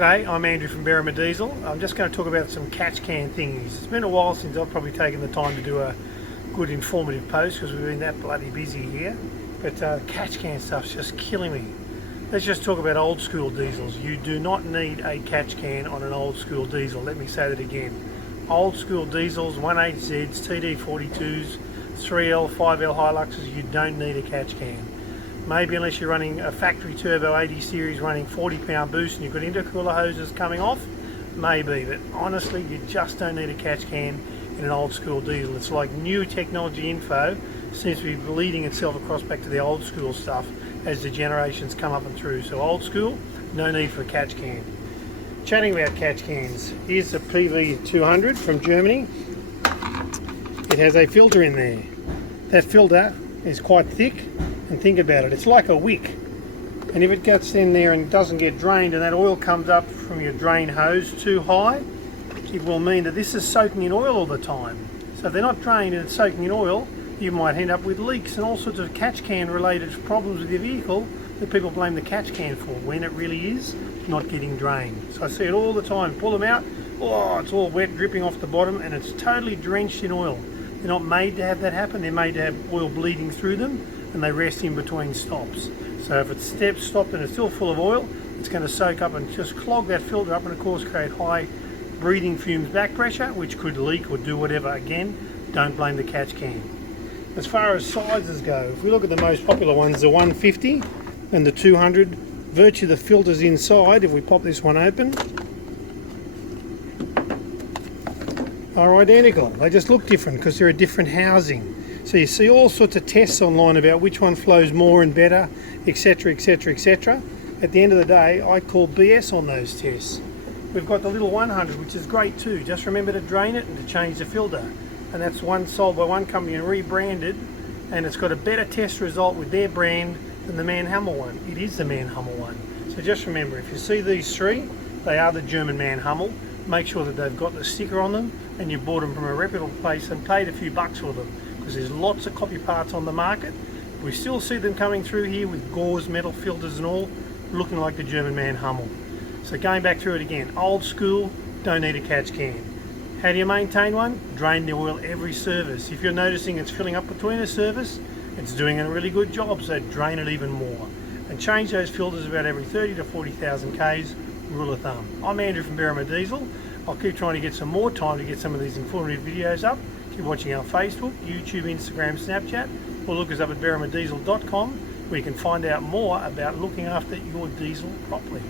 G'day, I'm Andrew from Berrima Diesel. I'm just going to talk about some catch can thingies. It's been a while since I've probably taken the time to do a good informative post because we've been that bloody busy here. But catch can stuff's just killing me. Let's just talk about old school diesels. You do not need a catch can on an old school diesel. Let me say that again. Old school diesels, 1.8Zs, TD42s, 3L, 5L Hiluxes, you don't need a catch can. Maybe unless you're running a factory turbo 80 series running 40-pound boost and you've got intercooler hoses coming off, maybe, but honestly you just don't need a catch can in an old school diesel. It's like new technology info seems to be bleeding itself across back to the old school stuff as the generations come up and through. So old school, no need for a catch can. Chatting about catch cans, here's the PV200 from Germany. It has a filter in there. That filter is quite thick. And think about it, it's like a wick, and if it gets in there and doesn't get drained and that oil comes up from your drain hose too high, it will mean that this is soaking in oil all the time. So if they're not drained and it's soaking in oil, you might end up with leaks and all sorts of catch can related problems with your vehicle that people blame the catch can for, when it really is not getting drained. So I see it all the time. Pull them out, oh, it's all wet, dripping off the bottom, and it's totally drenched in oil. They're not made to have that happen, they're made to have oil bleeding through them, and they rest in between stops. So if it's stopped and it's still full of oil, it's going to soak up and just clog that filter up and of course create high breathing fumes back pressure, which could leak or do whatever. Again, don't blame the catch can. As far as sizes go, if we look at the most popular ones, the 150 and the 200, virtue the filters inside, if we pop this one open, are identical. They just look different because they're a different housing. So you see all sorts of tests online about which one flows more and better, etc, etc, etc. At the end of the day, I call BS on those tests. We've got the little 100, which is great too. Just remember to drain it and to change the filter. And that's one sold by one company and rebranded, and it's got a better test result with their brand than the Mann-Hummel one. It is the Mann-Hummel one. So just remember, if you see these three, they are the German Mann-Hummel. Make sure that they've got the sticker on them and you bought them from a reputable place and paid a few bucks for them, because there's lots of copy parts on the market. We still see them coming through here with gauze metal filters and all, looking like the German Mann-Hummel. So going back through it again, old school, don't need a catch can. How do you maintain one? Drain the oil every service. If you're noticing it's filling up between a service, it's doing a really good job, so drain it even more. And change those filters about every 30 to 40,000 Ks, rule of thumb. I'm Andrew from Berrima Diesel. I'll keep trying to get some more time to get some of these informative videos up. Keep watching our Facebook, YouTube, Instagram, Snapchat, or look us up at berrimadiesel.com, where you can find out more about looking after your diesel properly.